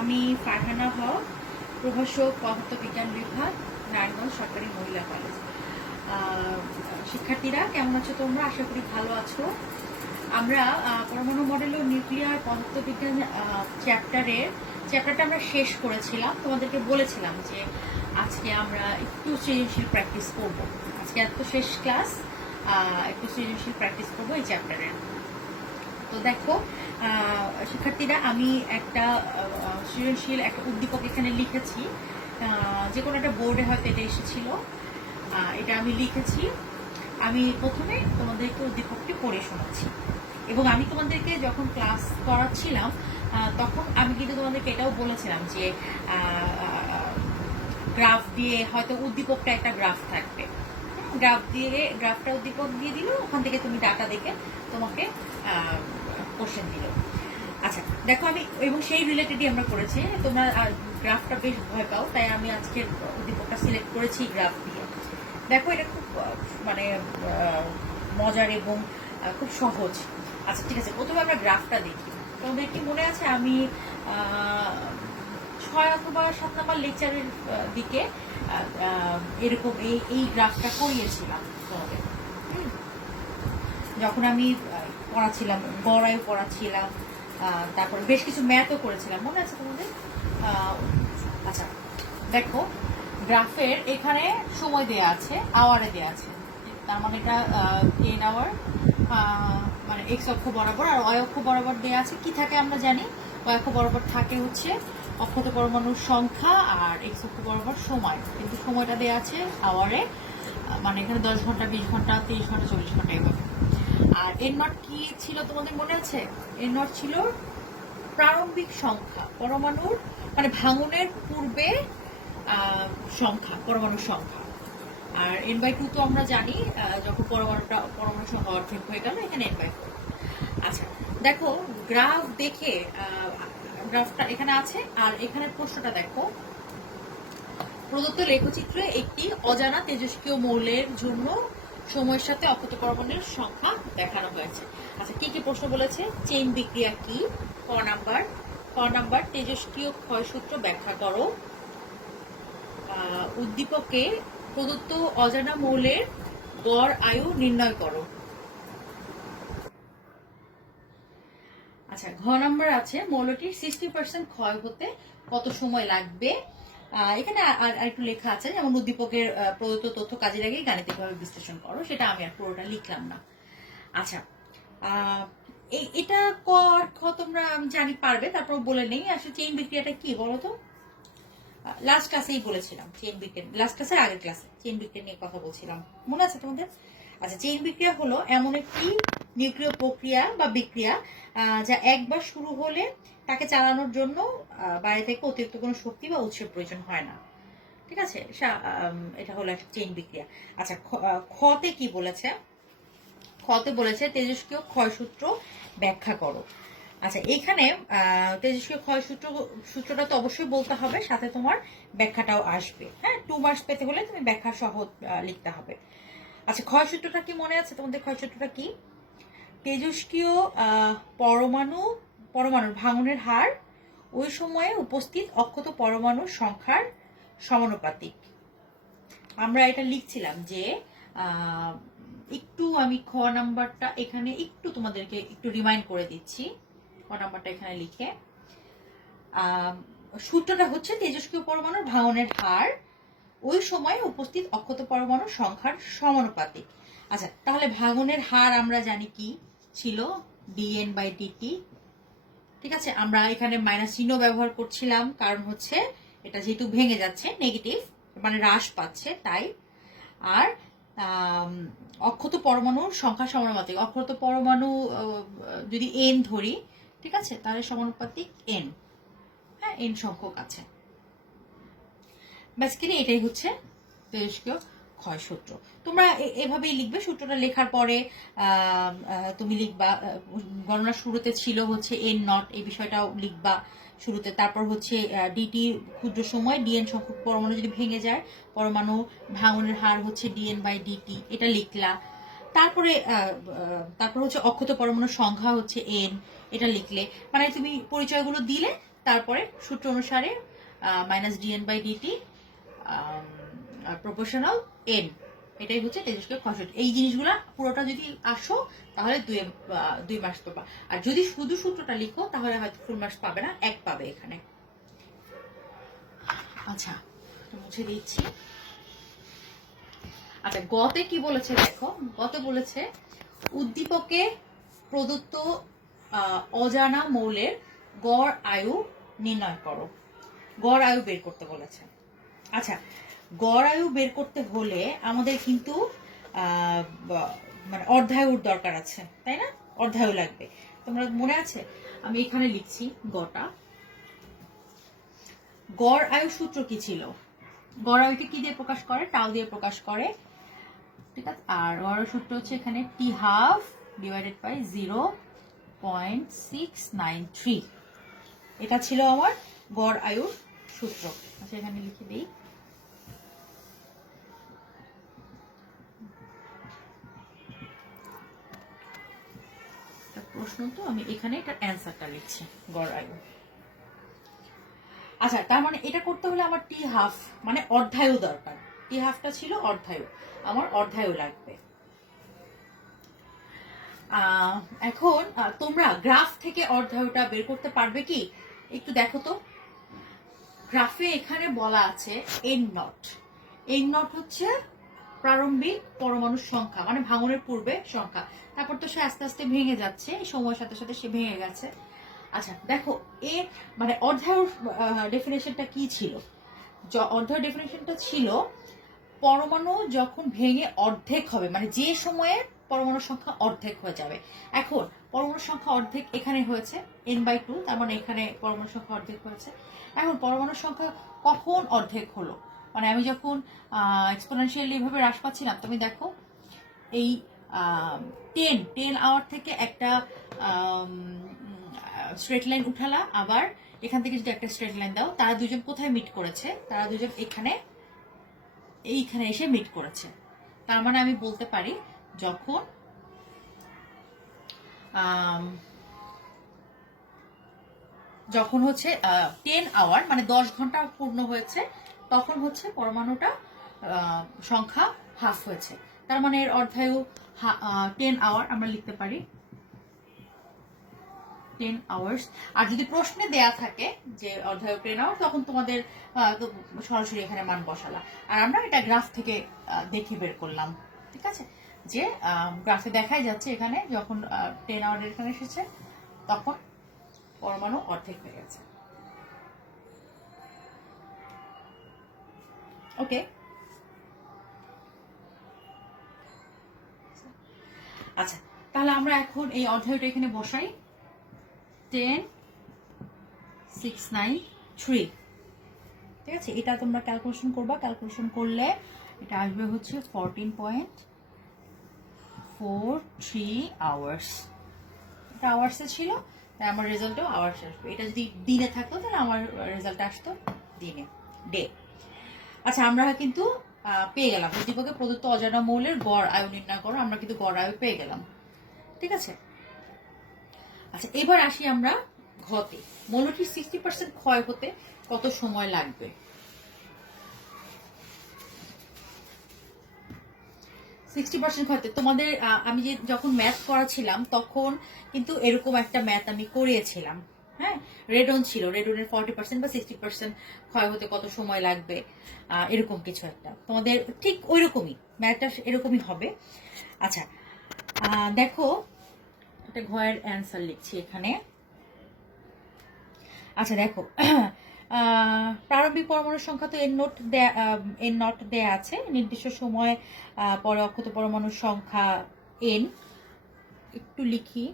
আমি ফারহানা হক, প্রভাষক পদার্থবিজ্ঞান বিভাগ, নারায়ণগঞ্জ সরকারি মহিলা কলেজ। শিক্ষার্থীরা কেমন আছো তোমরা? আশা করি ভালো আছো। আমরা পরমাণু মডেল ও নিউক্লিয়ার পদার্থবিজ্ঞান চ্যাপ্টারটা আমরা শেষ করেছিলাম। তোমাদেরকে বলেছিলাম যে আজকে আমরা একটু সৃজনশীল প্র্যাকটিস করব। আজকে এত শেষ ক্লাস, একটু সৃজনশীল প্র্যাকটিস করবো এই চ্যাপ্টারের। তো দেখো শিক্ষার্থীরা, আমি একটা সৃজনশীল একটা উদ্দীপক এখানে লিখেছি। যে কোনো একটা বোর্ডে হয়তো এটা এসেছিল, এটা আমি লিখেছি। আমি প্রথমে তোমাদেরকে উদ্দীপকটি পড়ে শোনাচ্ছি, এবং আমি তোমাদেরকে যখন ক্লাস করাচ্ছিলাম তখন আমি কিন্তু তোমাদেরকে এটাও বলেছিলাম যে গ্রাফ দিয়ে হয়তো উদ্দীপকটা একটা গ্রাফ থাকবে, গ্রাফটা উদ্দীপক দিয়ে দিল, ওখান থেকে তুমি ডাটা দেখে তোমাকে কোশ্চেন দিল। আচ্ছা দেখো, আমি এবং সেই রিলেটেডই আমরা করেছি। তোমরা গ্রাফটা বেশ ভয় পাও, তাই আমি আজকের উদ্দীপকটা সিলেক্ট করেছি গ্রাফ দিয়ে। দেখো এটা খুব মানে মজার এবং খুব সহজ। আচ্ছা ঠিক আছে, প্রথমে আমরা গ্রাফটা দেখি। তোমাদের কি মনে আছে আমি 6 অথবা 7 নম্বর লেকচারের দিকে এরকম এই গ্রাফটা করিয়েছিলাম তোমাদের, যখন আমি পড়াচ্ছিলাম, গড়াইও পড়াচ্ছিলাম, তারপরে বেশ কিছু ম্যাথও করেছিলাম, মনে আছে তোমাদের? আচ্ছা দেখো, গ্রাফের এখানে সময় দেয়া আছে, আওয়ারে দেয়া আছে। তার মানে এটা 10 আওয়ার, মানে এক্স অক্ষ বরাবর, আর ওয়াই অক্ষ বরাবর দেয়া আছে। কি থাকে আমরা জানি, ওয়াই অক্ষ বরাবর থাকে হচ্ছে অক্ষত পরমাণুর সংখ্যা, আর এক্স অক্ষ বরাবর সময়, কিন্তু সময়টা দেয়া আছে আওয়ারে। মানে এখানে 10 ঘন্টা, 20 ঘন্টা, 30 ঘন্টা, 40 ঘন্টা এভাবে। আর এর নট কি ছিল তোমাদের মনে আছে? এর নট ছিল প্রারম্ভিক সংখ্যা পরমাণুর, মানে ভাঙনের পূর্বে সংখ্যা, পরমাণুর সংখ্যা। আর n/2 তো আমরা জানি, যখন পরমাণু সংখ্যা অর্ধেক হয়ে গেল, এখানে n/4। আচ্ছা দেখো, গ্রাফ দেখে, গ্রাফটা এখানে আছে, আর এখানে প্রশ্নটা দেখো। প্রদত্ত লেখচিত্রে একটি অজানা তেজস্ক্রিয় মৌলের জন্য সময়ের সাথে অক্ষত পরমাণুর সংখ্যা দেখানো হয়েছে। আচ্ছা কি কি প্রশ্ন বলেছে? চেইন বিক্রিয়া কি? ক নাম্বার তেজস্ক্রিয় ক্ষয়সূত্র ব্যাখ্যা করো। উদ্দীপকে প্রদত্ত অজানা মৌলের গড় আয়ু নির্ণয় করো। আচ্ছা ঘ নাম্বার আছে মৌলটির 60% ক্ষয় হতে কত সময় লাগবে। এখানে আর একটু লেখা আছে, যেমন উদ্দীপকের প্রদত্ত তথ্য কাজে লাগিয়ে গাণিতিকভাবে বিশ্লেষণ করো। সেটা আমি আর পুরোটা লিখলাম না। আচ্ছা এটা ক আর খ তোমরা আমি জানি পারবে, তারপর বলে নেই আসলে চেইন বিক্রিয়াটা কি বলো তো। লাস্ট ক্লাসেই বলেছিলাম চেইন বিক্রিয়া, লাস্ট ক্লাসের আগের ক্লাসে চেইন বিক্রিয়া নিয়ে কথা বলছিলাম, মনে আছে তোমাদের? আচ্ছা চেইন বিক্রিয়া হলো এমন একটি নিউক্লিয় প্রক্রিয়া বা বিক্রিয়া যা একবার শুরু হলে তাকে চালানোর জন্য বাইরে থেকে অতিরিক্ত কোনো শক্তি বা উৎসের প্রয়োজন হয় না। ঠিক আছে, এটা হলো একটা চেইন বিক্রিয়া। আচ্ছা খতে কি বলেছে? খতে বলেছে তেজস্ক্রিয় ক্ষয়সূত্র ব্যাখ্যা করো। আচ্ছা এখানে তেজস্ক্রিয় সূত্রটা তো অবশ্যই বলতে হবে, সাথে তোমার ব্যাখ্যাটাও আসবে। হ্যাঁ, 2 মার্কস পেতে হলে তুমি ব্যাখ্যা সহ লিখতে হবে। আচ্ছা ক্ষয়সূত্রটা কি মনে আছে তোমাদের? ক্ষয়সূত্রটা কি? তেজস্ক্রিয় পরমাণুর ভাঙনের হার ওই সময়ে উপস্থিত অক্ষত পরমাণুর সংখ্যার সমানুপাতিক। আমরা এটা লিখছিলাম যে একটু আমি খ নাম্বারটা এখানে একটু তোমাদেরকে একটু রিমাইন্ড করে দিচ্ছি। খ নাম্বারটা এখানে লিখে, সূত্রটা হচ্ছে তেজস্ক্রিয় পরমাণুর ভাঙনের হার ওই সময়ে উপস্থিত অক্ষত পরমাণুর সংখ্যার সমানুপাতিক। আচ্ছা তাহলে ভাঙনের হার আমরা জানি কি ছিল? dN/dt। ঠিক আছে, আমরা এখানে মাইনাস চিহ্ন ব্যবহার করছিলাম, কারণ হচ্ছে এটা যেহেতু ভেঙে যাচ্ছে, নেগেটিভ মানে হ্রাস পাচ্ছে তাই। আর অক্ষত পরমাণুর সংখ্যা সমানুপাতিক, অক্ষত পরমাণু যদি n ধরি, ঠিক আছে, তাহলে সমানুপাতিক n। হ্যাঁ, n সংখ্যক আছে। বেসিক্যালি এটাই হচ্ছে তেজস্ক্রিয় ক্ষয়সূত্র। তোমরা এভাবেই লিখবে। সূত্রটা লেখার পরে তুমি লিখবা, গণনা শুরুতে ছিল হচ্ছে n0, এই বিষয়টাও লিখবা শুরুতে। তারপর হচ্ছে ডিটি ক্ষুদ্র সময়, ডিএন সংখ্যক পরমাণু যদি ভেঙে যায়, পরমাণু ভাঙনের হার হচ্ছে dN/dt, এটা লিখলা। তারপর হচ্ছে অক্ষত পরমাণুর সংখ্যা হচ্ছে n, এটা লিখলে। মানে তুমি পরিচয়গুলো দিলে তারপরে সূত্র অনুসারে -dn/dt প্রপোর্শনাল n, এটাই হচ্ছে তেজস্ক্রিয় ক্ষয় সূত্র। এই জিনিসগুলা পুরোটা যদি আসো তাহলে 2 মার্কস পাবা, আর যদি শুধু সূত্রটা লিখো তাহলে হয়তো ফুল মার্কস পাবে না, 1 পাবে এখানে। আচ্ছা, মুছে দিচ্ছি। আচ্ছা, গতে কি বলেছে দেখো, গতে বলেছে উদ্দীপকে প্রদত্ত অজানা মৌলের গড় আয়ু নির্ণয় করো, গড় আয়ু বের করতে বলেছে। আচ্ছা, গড় আয়ু বের করতে হলে আমাদের কিন্তু মানে অর্ধায়ুর দরকার আছে, তাই না? অর্ধায়ু লাগবে, তোমরা মনে আছে? আমি এখানে লিখছি গটা। গড় আয়ু সূত্র কি ছিল? গড় আয়ুকে কি দিয়ে প্রকাশ করে? টাউ দিয়ে প্রকাশ করে, ঠিক আছে। আর গড় আয়ু সূত্র হচ্ছে এখানে t½ / 0.693। এটা ছিল আমার গড় আয়ুর সূত্র। আচ্ছা, এখানে লিখে দিই। প্রশ্ন তো আমি এখানে এটার অ্যান্সারটা লিখছি, গড় আয়ু। আচ্ছা, তার মানে এটা করতে হলে আমার t½ মানে অর্ধায়ু দরকার। t½ ছিল অর্ধায়ু, আমার অর্ধায়ু লাগবে। এখন তোমরা গ্রাফ থেকে অর্ধায়ুটা বের করতে পারবে কি? একটু দেখো তো। গ্রাফে এখানে বলা আছে n0। n0 হচ্ছে প্রারম্ভিক পরমাণুর সংখ্যা, মানে ভাঙনের পূর্বে সংখ্যা। তারপর তো সে আস্তে আস্তে ভেঙে যাচ্ছে, সময়ের সাথে সাথে সে ভেঙে গেছে। আচ্ছা দেখো, মানে অর্ধায়ুর ডেফিনেশনটা কি ছিল? অর্ধায়ুর ডেফিনেশনটা ছিল পরমাণু যখন ভেঙে অর্ধেক হবে, মানে যে সময়ে পরমাণুর সংখ্যা অর্ধেক হয়ে যাবে। এখন পরমাণুর সংখ্যা অর্ধেক এখানে হয়েছে n/2, তার মানে এখানে পরমাণুর সংখ্যা অর্ধেক হয়েছে। এখন পরমাণুর সংখ্যা কখন অর্ধেক হলো? মানে আমি যখন এক্সপোনেনশিয়ালি এভাবে হ্রাস পাচ্ছিলাম, তুমি দেখো এই 10 আওয়ার থেকে একটা স্ট্রেট লাইন উঠালা, আবার এখান থেকে যদি একটা স্ট্রেট লাইন দাও, তারা দুজন কোথায় মিট করেছে? তারা দুজন এইখানে এসে মিট করেছে। তার মানে আমি বলতে পারি যখন হচ্ছে 10 আওয়ার মানে 10 ঘন্টা পূর্ণ হয়েছে, তখন হচ্ছে পরমাণুটা সংখ্যা হাফ হয়েছে। তার মানে এর অর্ধায়ু 10 আওয়ার আমরা লিখতে পারি, 10 আওয়ার্স। আর যদি প্রশ্নে দেয়া থাকে যে অর্ধায়ু 10 আওয়ার, তখন তোমাদের সরাসরি এখানে মান বসালা। আর আমরা এটা গ্রাফ থেকে দেখে বের করলাম, ঠিক আছে? যে গ্রাফে দেখাই যাচ্ছে এখানে যখন 10 আওয়ার এখানে এসেছে, তখন পরমাণু অর্ধেক হয়ে গেছে। ওকে, আচ্ছা, তাহলে আমরা এখন এই অধ্যায়টা এখানে বসাই। 10,693, ঠিক আছে? এটা তোমরা ক্যালকুলেশন করবা, ক্যালকুলেশন করলে এটা আসবে হচ্ছে 14.43 আওয়ার্স। এটা আওয়ার্সে ছিল, তাই আমার রেজাল্টও আওয়ার্সে আসবে। এটা যদি দিনে থাকতো তাহলে আমার রেজাল্ট আসতো দিনে, ডে। আচ্ছা, আমরা কিন্তু পেয়ে গেলাম উদ্দীপকে প্রদত্ত অজানা মৌলের গড় আয়ু নির্ণয় করো। আমরা কিন্তু গড় আয়ু পেয়ে গেলাম, ঠিক আছে? আচ্ছা, এবার আসি আমরা ঘতে। মৌলটির 60% ক্ষয় হতে কত সময় লাগবে? 60% ক্ষয়তে তোমাদের আমি যখন ম্যাথ করাছিলাম তখন কিন্তু এরকম একটা ম্যাথ আমি করিয়েছিলাম। হ্যাঁ, রেডন ছিল, রেডনের 40% বা 60% ক্ষয় হতে কত সময় লাগবে, এরকম কিছু একটা তোমাদের ঠিক ওই রকমই ম্যাথটা এরকমই হবে। আচ্ছা, দেখো একটা ঘয়ের অ্যান্সার লিখছি এখানে। আচ্ছা দেখো, প্রারম্ভিক পরমাণুর সংখ্যা তো n0 দেয়া আছে, নির্দিষ্ট সময় পরে অক্ষত পরমাণুর সংখ্যা n। একটু লিখি,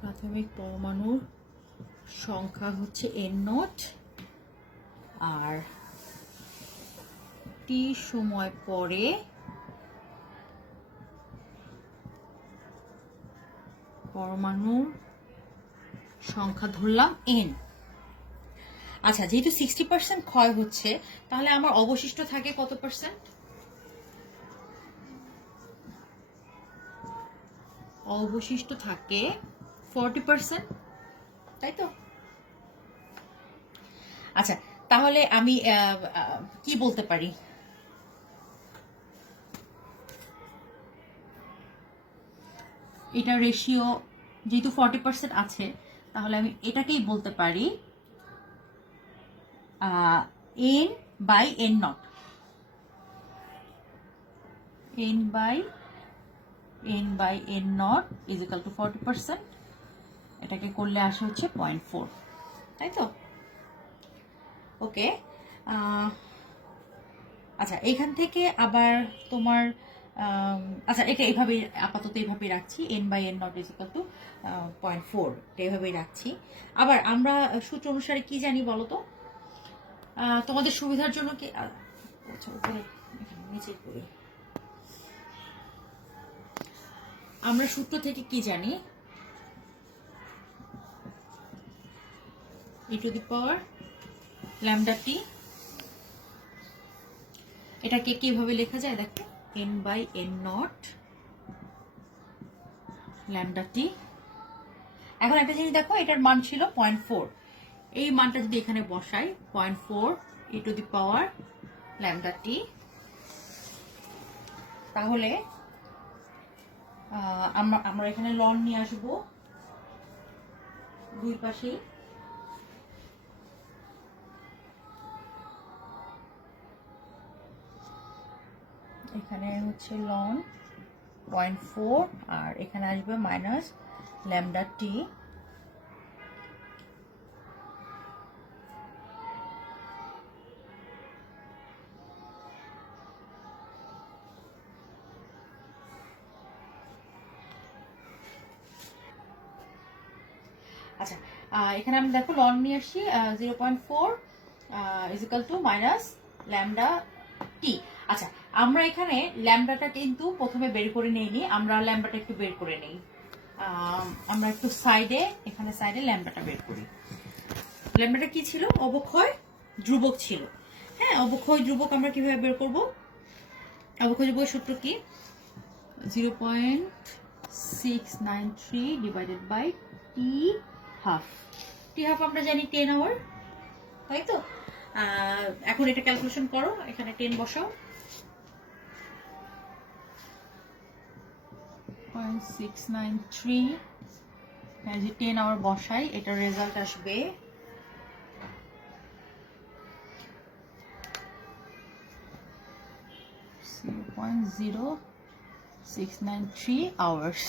প্রাথমিক পরমাণুর সংখ্যা হচ্ছে n0, আর t সময় পরে পরমাণুর সংখ্যা ধরলাম n। আচ্ছা, যেহেতু 60% ক্ষয় হচ্ছে, তাহলে আমার অবশিষ্ট থাকে কত পার্সেন্ট? অবশিষ্ট থাকে 40%, তাই তো? আচ্ছা, তাহলে আমি কি বলতে পারি? এটা রেশিও যেহেতু 40% আছে, তাহলে আমি এটাকেই বলতে পারি n by n nought, n by n nought is equal to 40%। এটাকে করলে আসে হচ্ছে 0.4, তাই তো? ওকে। আচ্ছা, এখান থেকে আবার তোমার আচ্ছা, এটা এইভাবেই আপাতত এইভাবেই রাখছি, n by n nought is equal to 0.4, এটা এইভাবেই রাখছি। আবার আমরা সূত্র অনুসারে কি জানি বলো তো? তোমাদের সুবিধার জন্য কি, আচ্ছা উপরে নিচে করি, আমরা সূত্র থেকে কি জানি? e to the power lambda t, এটাকে কিভাবে লেখা যায় দেখো, n by n naught lambda t. এখন একটা জিনিস দেখো, এটার মান ছিল 0.4, এই মানটা যদি এখানে বসাই 0.4 e to the power lambda t, তাহলে আমরা এখানে লন নিয়ে আসবো দুই পাশেই। এখানে হচ্ছে লন 0.4 আর এখানে আসবে মাইনাস ল্যামডা টি। আচ্ছা, এখানে আমি দেখো লন নিয়ে আসছি 0.4 is equal to minus lambda t. আচ্ছা, আমরা এখানে ল্যামডাটা কিন্তু প্রথমে বের করে নিইনি, আমরা ল্যামডাটা একটু বের করে নেই। আমরা একটু সাইডে, এখানে সাইডে ল্যামডাটা বের করি। ল্যামডাটা কি ছিল? অবক্ষয় ধ্রুবক ছিল। হ্যাঁ, অবক্ষয় ধ্রুবক আমরা কিভাবে বের করব? অবক্ষয় ধ্রুবকের সূত্র কি? 0.693 divided by T half. T half আমরা জানি 10 আওয়ার, তাই তো? এখন এটা ক্যালকুলেশন করো, এখানে 10 বসাও। 0.693 যে 10 আওয়ার বসাই, এটার রেজাল্ট আসবে 0.0693 আওয়ার্স।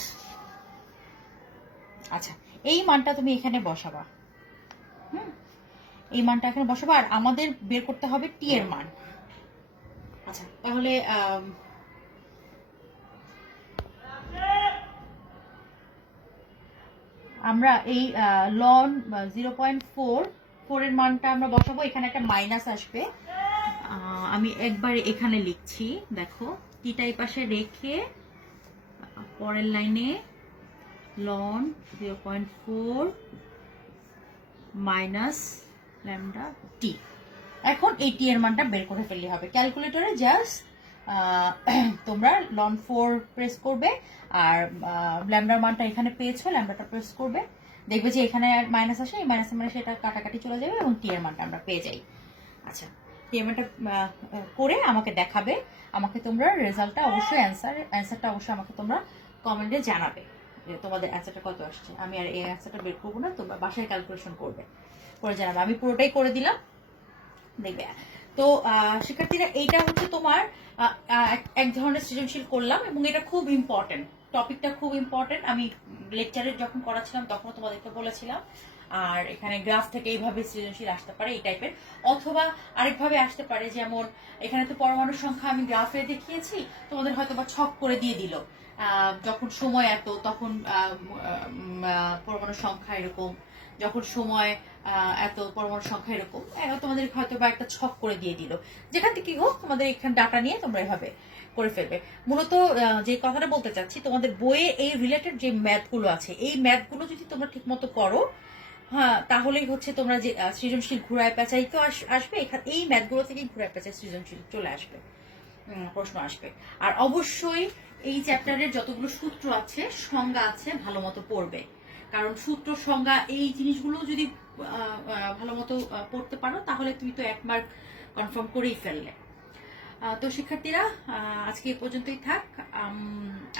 আচ্ছা, এই মানটা তুমি এখানে বসাবা। এই মানটা এখানে বসাবা, আর আমাদের বের করতে হবে টি এর মান। আচ্ছা, তাহলে আমরা এই লন 0.4 এর মানটা আমরা বসাবো। এখানে একটা মাইনাস আসবে, আমি একবার এখানে লিখছি, দেখো টিটা এই পাশে রেখে পরের লাইনে লন 0.4 মাইনাস ল্যামডা টি। এখন এই টি এর মানটা বের করে ফেললে হবে। ক্যালকুলেটরে জাস্ট তোমরা লন 4 প্রেস করবে, আর ল্যামডার মানটা এখানে পেয়েছো, ল্যামডাটা প্রেস করবে, দেখবে যে এখানে মাইনাস আসে, এই মাইনাসে মানে সেটা কাটাকাটি চলে যাবে এবং টি এর মানটা আমরা পেয়ে যাই। আচ্ছা, টি এর মানটা করে আমাকে দেখাবে। আমাকে তোমরা রেজাল্টটা অবশ্যই অ্যান্সারটা অবশ্যই আমাকে তোমরা কমেন্টে জানাবে যে তোমাদের অ্যান্সারটা কত আসছে। আমি আর এই অ্যান্সারটা বের করবো না, তোমরা বাসায় ক্যালকুলেশন করবে, করে জানাবে। আমি পুরোটাই করে দিলাম, দেখবে। তো শিক্ষার্থীরা, এইটা হচ্ছে তোমার এক ধরনের সৃজনশীল করলাম, এবং এটা খুব ইম্পর্টেন্ট, টপিকটা খুব ইম্পর্টেন্ট। আমি লেকচারে যখন করাচ্ছিলাম তখনও তোমাদেরকে বলেছিলাম। আর এখানে গ্রাফ থেকে এইভাবে সৃজনশীল আসতে পারে, এই টাইপের, অথবা আরেকভাবে আসতে পারে, যেমন এখানে তো পরমাণুর সংখ্যা আমি গ্রাফে দেখিয়েছি, তোমাদের হয়তো বা ছক করে দিয়ে দিল, যখন সময় এত তখন পরমাণুর সংখ্যা এরকম, যখন সময় এত পরমাণুর সংখ্যা এরকম, তোমাদের হয়তো বা একটা ছক করে দিয়ে দিল, যেখান থেকে হোক তোমাদের এখানে ডাটা নিয়ে তোমরা এভাবে করে ফেলবে। মূলত যে কথাটা বলতে চাচ্ছি, তোমাদের বইয়ে এই রিলেটেড যে ম্যাথগুলো আছে, এই ম্যাথগুলো যদি তোমরা ঠিক মতো করো, হ্যাঁ, তাহলেই হচ্ছে তোমরা যে সৃজনশীল ঘুরায় পেঁচাই তো আসবে, এখানে এই ম্যাথগুলো থেকেই ঘুরায় পেঁচায় সৃজনশীল চলে আসবে, প্রশ্ন আসবে। আর অবশ্যই এই চ্যাপ্টারের যতগুলো সূত্র আছে, সংজ্ঞা আছে, ভালো মতো পড়বে। কারণ সূত্র, সংজ্ঞা এই জিনিসগুলো যদি ভালো মতো পড়তে পারো তাহলে তুমি তো 1 মার্ক কনফার্ম করেই ফেললে। তো শিক্ষার্থীরা, আজকে এ পর্যন্তই থাক।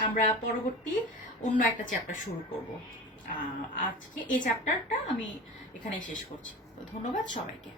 আমরা পরবর্তী অন্য একটা চ্যাপ্টার শুরু করব। আজকে এই চ্যাপ্টারটা আমি এখানেই শেষ করছি। তো ধন্যবাদ সবাইকে।